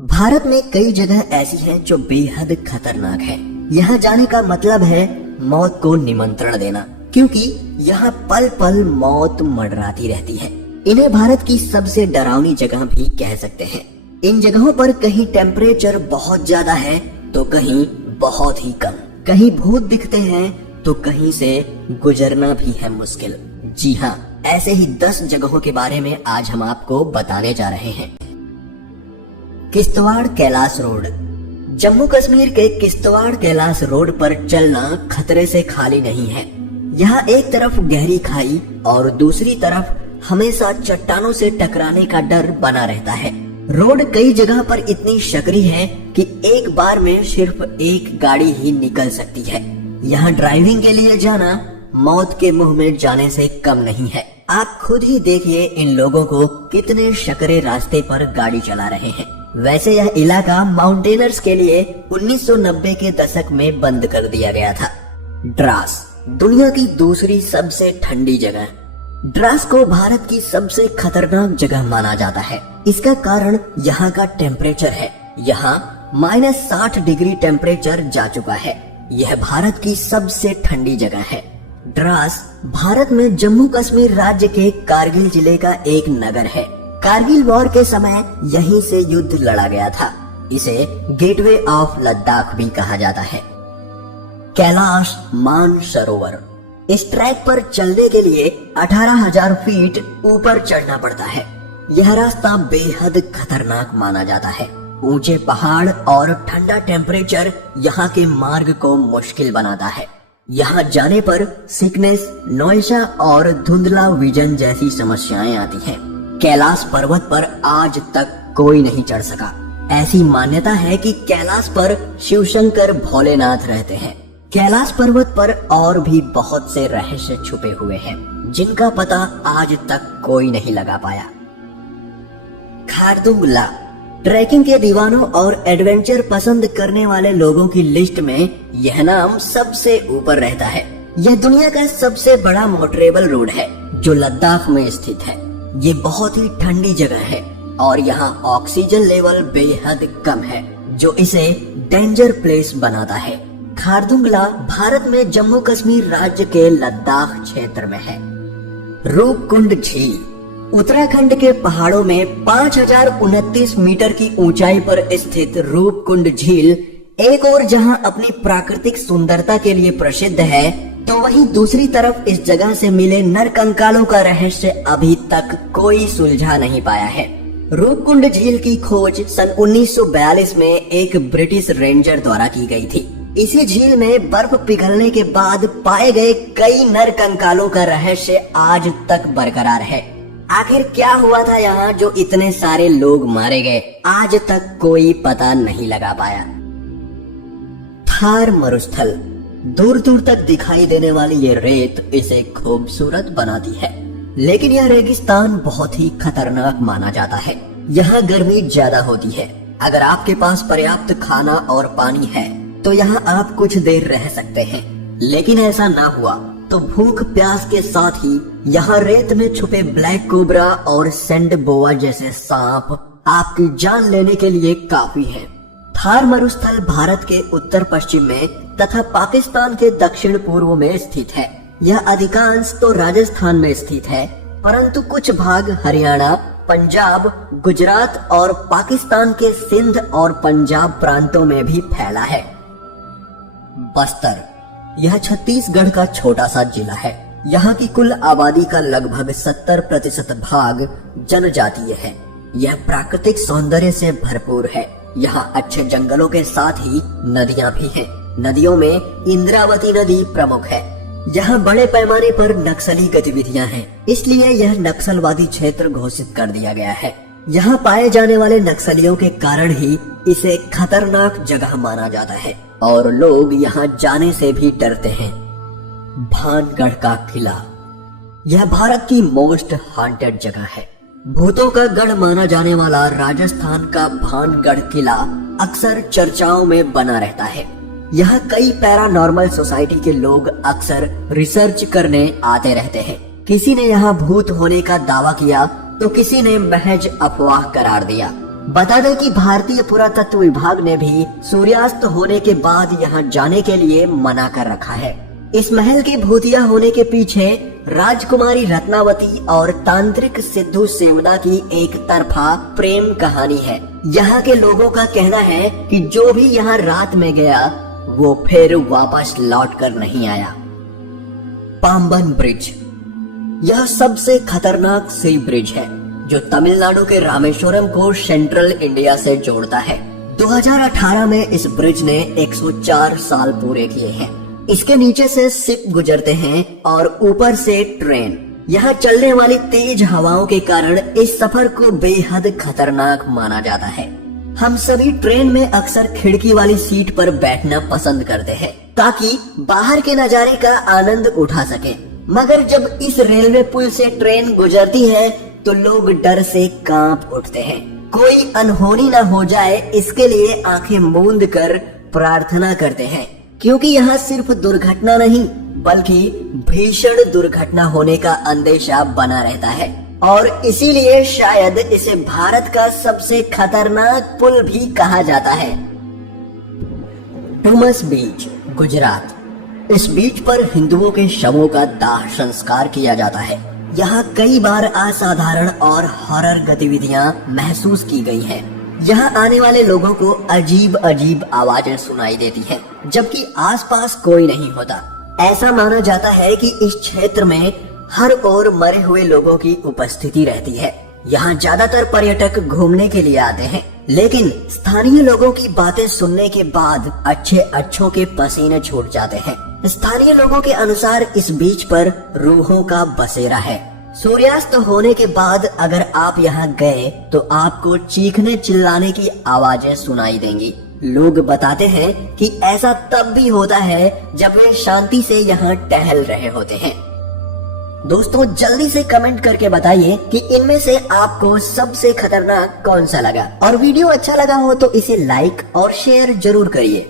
भारत में कई जगह ऐसी हैं जो बेहद खतरनाक है। यहाँ जाने का मतलब है मौत को निमंत्रण देना, क्योंकि यहाँ पल पल मौत मंडराती रहती है। इन्हें भारत की सबसे डरावनी जगह भी कह सकते हैं। इन जगहों पर कहीं टेम्परेचर बहुत ज्यादा है तो कहीं बहुत ही कम, कहीं भूत दिखते हैं तो कहीं से गुजरना भी है मुश्किल। जी हाँ, ऐसे ही 10 जगहों के बारे में आज हम आपको बताने जा रहे हैं। किश्तवाड़ कैलाश रोड। जम्मू कश्मीर के किश्तवाड़ कैलाश रोड पर चलना खतरे से खाली नहीं है। यहाँ एक तरफ गहरी खाई और दूसरी तरफ हमेशा चट्टानों से टकराने का डर बना रहता है। रोड कई जगह पर इतनी सकरी है कि एक बार में सिर्फ एक गाड़ी ही निकल सकती है। यहाँ ड्राइविंग के लिए जाना मौत के मुंह में जाने से कम नहीं है। आप खुद ही देखिए इन लोगों को कितने सकरे रास्ते पर गाड़ी चला रहे हैं। वैसे यह इलाका माउंटेनर्स के लिए 1990 के दशक में बंद कर दिया गया था। द्रास, दुनिया की दूसरी सबसे ठंडी जगह। द्रास को भारत की सबसे खतरनाक जगह माना जाता है। इसका कारण यहाँ का टेम्परेचर है। यहाँ -60 डिग्री टेम्परेचर जा चुका है। यह भारत की सबसे ठंडी जगह है। द्रास भारत में जम्मू कश्मीर राज्य के कारगिल जिले का एक नगर है। कारगिल वॉर के समय यहीं से युद्ध लड़ा गया था। इसे गेटवे ऑफ लद्दाख भी कहा जाता है। कैलाश मानसरोवर। इस ट्रैक पर चलने के लिए 18,000 फीट ऊपर चढ़ना पड़ता है। यह रास्ता बेहद खतरनाक माना जाता है। ऊंचे पहाड़ और ठंडा टेम्परेचर यहाँ के मार्ग को मुश्किल बनाता है। यहाँ जाने पर सिकनेस, नौइशा और धुंधला विजन जैसी समस्याएं आती हैं। कैलाश पर्वत पर आज तक कोई नहीं चढ़ सका। ऐसी मान्यता है कि कैलाश पर शिवशंकर भोलेनाथ रहते हैं। कैलाश पर्वत पर और भी बहुत से रहस्य छुपे हुए हैं, जिनका पता आज तक कोई नहीं लगा पाया। खारदुंगला। ट्रैकिंग के दीवानों और एडवेंचर पसंद करने वाले लोगों की लिस्ट में यह नाम सबसे ऊपर रहता है। यह दुनिया का सबसे बड़ा मोटरेबल रोड है जो लद्दाख में स्थित है। ये बहुत ही ठंडी जगह है और यहाँ ऑक्सीजन लेवल बेहद कम है, जो इसे डेंजर प्लेस बनाता है। खारदुंगला भारत में जम्मू कश्मीर राज्य के लद्दाख क्षेत्र में है। रूपकुंड झील। उत्तराखंड के पहाड़ों में 5029 मीटर की ऊंचाई पर स्थित रूपकुंड झील एक और जहां अपनी प्राकृतिक सुंदरता के लिए प्रसिद्ध है, तो वहीं दूसरी तरफ इस जगह से मिले नरकंकालों का रहस्य अभी तक कोई सुलझा नहीं पाया है। रूपकुंड झील की खोज सन 1942 में एक ब्रिटिश रेंजर द्वारा की गई थी। इसी झील में बर्फ पिघलने के बाद पाए गए कई नरकंकालों का रहस्य आज तक बरकरार है। आखिर क्या हुआ था यहाँ जो इतने सारे लोग मारे गए, आज तक कोई पता नहीं लगा पाया। थार मरुस्थल। दूर दूर तक दिखाई देने वाली ये रेत इसे खूबसूरत बनाती है, लेकिन यह रेगिस्तान बहुत ही खतरनाक माना जाता है। यहाँ गर्मी ज्यादा होती है। अगर आपके पास पर्याप्त खाना और पानी है तो यहाँ आप कुछ देर रह सकते हैं, लेकिन ऐसा ना हुआ तो भूख प्यास के साथ ही यहाँ रेत में छुपे ब्लैक कोबरा और सैंड बोआ जैसे सांप आपकी जान लेने के लिए काफी है। थार मरुस्थल भारत के उत्तर पश्चिम में तथा पाकिस्तान के दक्षिण पूर्व में स्थित है। यह अधिकांश तो राजस्थान में स्थित है, परंतु कुछ भाग हरियाणा, पंजाब, गुजरात और पाकिस्तान के सिंध और पंजाब प्रांतों में भी फैला है। बस्तर। यह छत्तीसगढ़ का छोटा सा जिला है। यहाँ की कुल आबादी का लगभग 70% भाग जनजातीय है। यह प्राकृतिक सौंदर्य से भरपूर है। यहाँ अच्छे जंगलों के साथ ही नदियाँ भी हैं। नदियों में इंद्रावती नदी प्रमुख है। यहाँ बड़े पैमाने पर नक्सली गतिविधियाँ हैं, इसलिए यह नक्सलवादी क्षेत्र घोषित कर दिया गया है। यहाँ पाए जाने वाले नक्सलियों के कारण ही इसे खतरनाक जगह माना जाता है और लोग यहाँ जाने से भी डरते हैं। भानगढ़ का किला। यह भारत की मोस्ट हॉन्टेड जगह है। भूतों का गढ़ माना जाने वाला राजस्थान का भानगढ़ किला अक्सर चर्चाओं में बना रहता है। यहाँ कई पैरानॉर्मल सोसाइटी के लोग अक्सर रिसर्च करने आते रहते हैं। किसी ने यहाँ भूत होने का दावा किया तो किसी ने महज अफवाह करार दिया। बता दें कि भारतीय पुरातत्व विभाग ने भी सूर्यास्त होने के बाद यहाँ जाने के लिए मना कर रखा है। इस महल के भूतिया होने के पीछे राजकुमारी रत्नावती और तांत्रिक सिद्धू सेवदा की एक तरफा प्रेम कहानी है। यहाँ के लोगों का कहना है कि जो भी यहाँ रात में गया वो फिर वापस लौट कर नहीं आया। पाम्बन ब्रिज, यह सबसे खतरनाक सी ब्रिज है जो तमिलनाडु के रामेश्वरम को सेंट्रल इंडिया से जोड़ता है। 2018 में इस ब्रिज ने 104 साल पूरे किए हैं। इसके नीचे से शिप गुजरते हैं और ऊपर से ट्रेन। यहाँ चलने वाली तेज हवाओं के कारण इस सफर को बेहद खतरनाक माना जाता है। हम सभी ट्रेन में अक्सर खिड़की वाली सीट पर बैठना पसंद करते हैं ताकि बाहर के नजारे का आनंद उठा सके। मगर जब इस रेलवे पुल से ट्रेन गुजरती है तो लोग डर से कांप उठते हैं। कोई अनहोनी न हो जाए इसके लिए आंखें मूंद कर प्रार्थना करते हैं, क्योंकि यहाँ सिर्फ दुर्घटना नहीं बल्कि भीषण दुर्घटना होने का अंदेशा बना रहता है और इसीलिए शायद इसे भारत का सबसे खतरनाक पुल भी कहा जाता है। डुमस बीच, गुजरात। इस बीच पर हिंदुओं के शवों का दाह संस्कार किया जाता है। यहाँ कई बार असाधारण और हॉरर गतिविधियाँ महसूस की गई हैं। यहाँ आने वाले लोगों को अजीब अजीब आवाजें सुनाई देती हैं, जबकि आसपास कोई नहीं होता। ऐसा माना जाता है कि इस क्षेत्र में हर ओर मरे हुए लोगों की उपस्थिति रहती है। यहाँ ज्यादातर पर्यटक घूमने के लिए आते हैं, लेकिन स्थानीय लोगों की बातें सुनने के बाद अच्छों के पसीने छूट जाते हैं। स्थानीय लोगों के अनुसार इस बीच पर रूहों का बसेरा है। सूर्यास्त होने के बाद अगर आप यहाँ गए तो आपको चीखने चिल्लाने की आवाजें सुनाई देंगी। लोग बताते हैं कि ऐसा तब भी होता है जब वे शांति से यहाँ टहल रहे होते हैं। दोस्तों जल्दी से कमेंट करके बताइए कि इनमें से आपको सबसे खतरनाक कौन सा लगा, और वीडियो अच्छा लगा हो तो इसे लाइक और शेयर जरूर करिए।